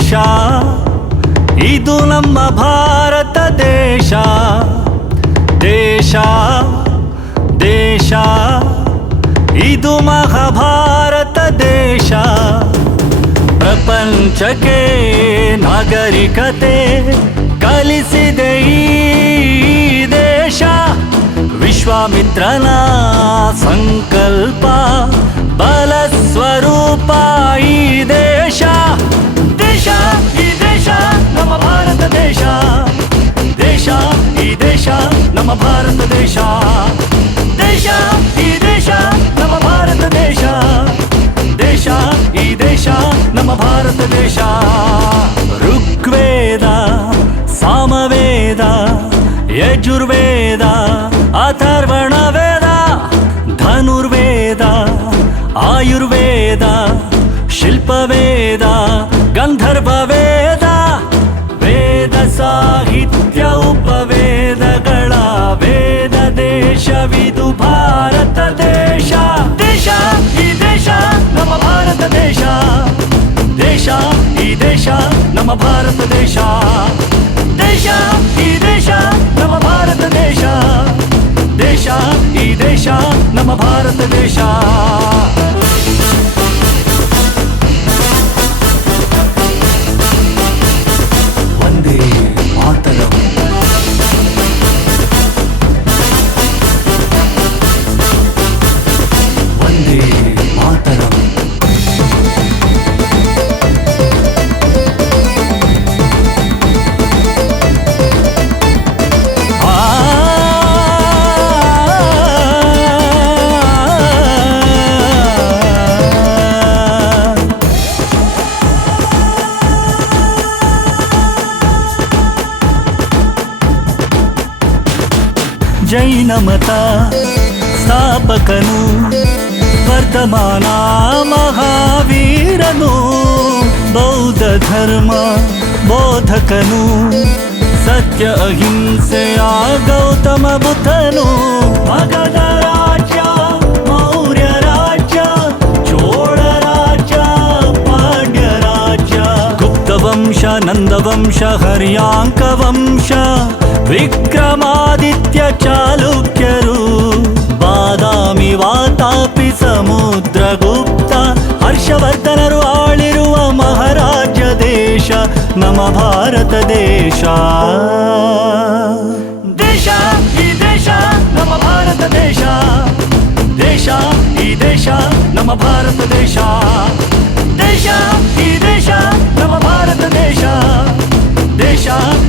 ದೇಶ, ಇದು ನಮ್ಮ ಭಾರತ ದೇಶ. ದೇಶ ದೇಶ ಇದು ಮಹಾಭಾರತ ದೇಶ. ಪ್ರಪಂಚಕ್ಕೆ ನಾಗರಿಕತೆ ಕಲಿಸಿದೆ ಈ ದೇಶ. ವಿಶ್ವಾಮಿತ್ರನ ಸಂಕಲ್ಪ ಬಲ ಸ್ವರೂಪ ಈ ದೇಶ. ದೇಶ ಈ ದೇಶ ನಮ್ಮ ಭಾರತ ದೇಶ. ದೇಶ ಈ ದೇಶ ನಮ್ಮ ಭಾರತ ದೇಶ. ದೇಶ ಈ ದೇಶ ನಮ್ಮ ಭಾರತ ದೇಶ. ದೇಶ ಈ ದೇಶ ನಮ್ಮ ಭಾರತ ದೇಶ. ಋಗ್ವೇದ, ಸಾಮವೇದ, ಯಜುರ್ವೇದ, ಅಥರ್ವಣ ವೇದ, ಧನುರ್ವೇದ, ಆಯುರ್ವೇದ, ಶಿಲ್ಪವೇದ, ಗಂಧರ್ವ ವೇದ, ವೇದ ಸಾಹಿತ್ಯ ಉಪವೇದಗಳ ವೇದ ದೇಶವಿದು ಭಾರತ ದೇಶ. ದೇಶ ಈ ದೇಶ ನಮ್ಮ ಭಾರತ ದೇಶ. ದೇಶ ಈ ದೇಶ ನಮ್ಮ ಭಾರತ ದೇಶ. ದೇಶ ಈ ದೇಶ ನಮ್ಮ ಭಾರತ ದೇಶ. ದೇಶ ಈ ದೇಶ ನಮ್ಮ ಭಾರತ ದೇಶ. ವಂದೇ ಮಾತರಂ. ವಂದೇ ಮಾತರಂ. ಜೈನ ಮತ ಸ್ಥಾಪಕನು ವರ್ಧಮಾನ ಮಹಾವೀರನು. ಬೌದ್ಧ ಧರ್ಮ ಬೋಧಕನು ಸತ್ಯ ಅಹಿಂಸೆಯ ಗೌತಮ ಬುದ್ಧನು. ಮಗಧ ರಾಜ್ಯ, ಮೌರ್ಯ ರಾಜ್ಯ, ಚೋಳ ರಾಜ್ಯ, ಪಾಂಡ್ಯ ರಾಜ್ಯ, ಗುಪ್ತ ವಂಶ, ನಂದ ವಂಶ, ಹರ್ಯಾಂಕ ವಂಶ, ವಿಕ್ರಮಾದಿತ್ಯ ಚಾಲುಕ್ಯರು, ಬಾದಾಮಿ ವಾತಾಪಿ ಸಮುದ್ರಗುಪ್ತ, ಹರ್ಷವರ್ಧನರು ಆಳಿರುವ ಮಹಾರಾಜ್ಯ ದೇಶ ನಮ್ಮ ಭಾರತ ದೇಶ. ದೇಶ ಈ ದೇಶ ನಮ್ಮ ಭಾರತ ದೇಶ. ದೇಶ ಈ ದೇಶ ನಮ್ಮ ಭಾರತ ದೇಶ. ದೇಶ ಈ ದೇಶ ನಮ್ಮ ಭಾರತ ದೇಶ. ದೇಶ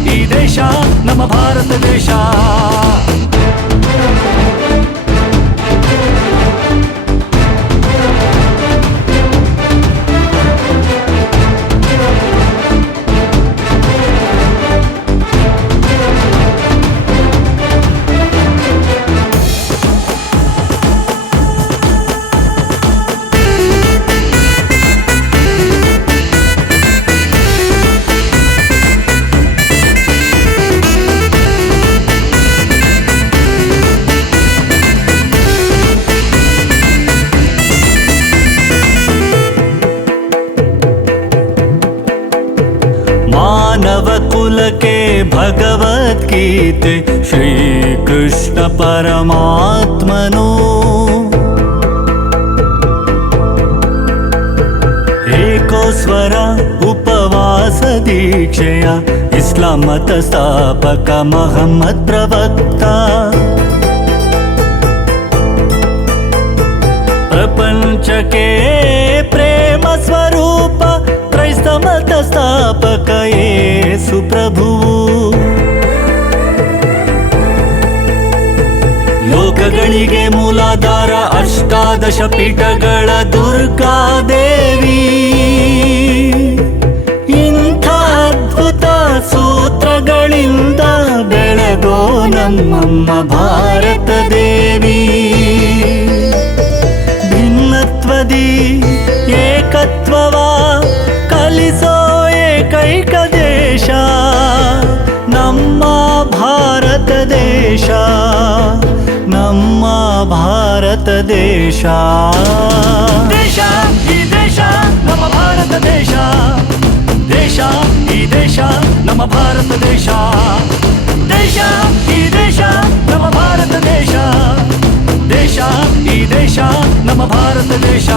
ಈ ದೇಶ ನಮ್ಮ ಭಾರತ ದೇಶ. ಮಾನವ ಕುಲಕ್ಕೆ ಭಗವದ್ಗೀತೆ ಶ್ರೀ ಕೃಷ್ಣ ಪರಮಾತ್ಮನು. ಏಕೋಸ್ವರ ಉಪವಾಸ ದೀಕ್ಷೆಯ ಇಸ್ಲಾಂ ಮತ ಸ್ಥಾಪಕ ಮಹಮ್ಮದ್ ಪ್ರವಕ್ತ. ಪ್ರಪಂಚಕ್ಕೆ ಪ್ರೇಮ ಸ್ವರೂಪ ಕ್ರೈಸ್ತ ಮತ ಸ್ಥಾಪಕ ಯೇಸು ಪ್ರಭುವು. ಲೋಕಗಳಿಗೆ ಮೂಲಾಧಾರ ಅಷ್ಟಾದಶ ಪೀಠಗಳ ದುರ್ಗಾದೇವಿ. ಇಂಥ ಅದ್ಭುತ ಸೂತ್ರಗಳಿಂದ ಬೆಳಗೋ ನಮ್ಮಮ್ಮ ಭಾರತ ದೇವಿ. ಭಿನ್ನತ್ವದಿ ಏಕತ್ವವ ಕಲಿಸೋ ಏಕೈಕ ದೇಶ ನಮ್ಮ ಭಾರತ ದೇಶ. ನಮ್ಮ ಭಾರತ ದೇಶ. ದೇಶ ಈ ದೇಶ ನಮ್ಮ ಭಾರತ ದೇಶ. ದೇಶ ಈ ದೇಶ ನಮ್ಮ ಭಾರತ ದೇಶ ದೇಶ ಈ ದೇಶ ನಮ್ಮ ಭಾರತ ದೇಶ ದೇಶ ಈ ದೇಶ ನಮ್ಮ ಭಾರತ ದೇಶ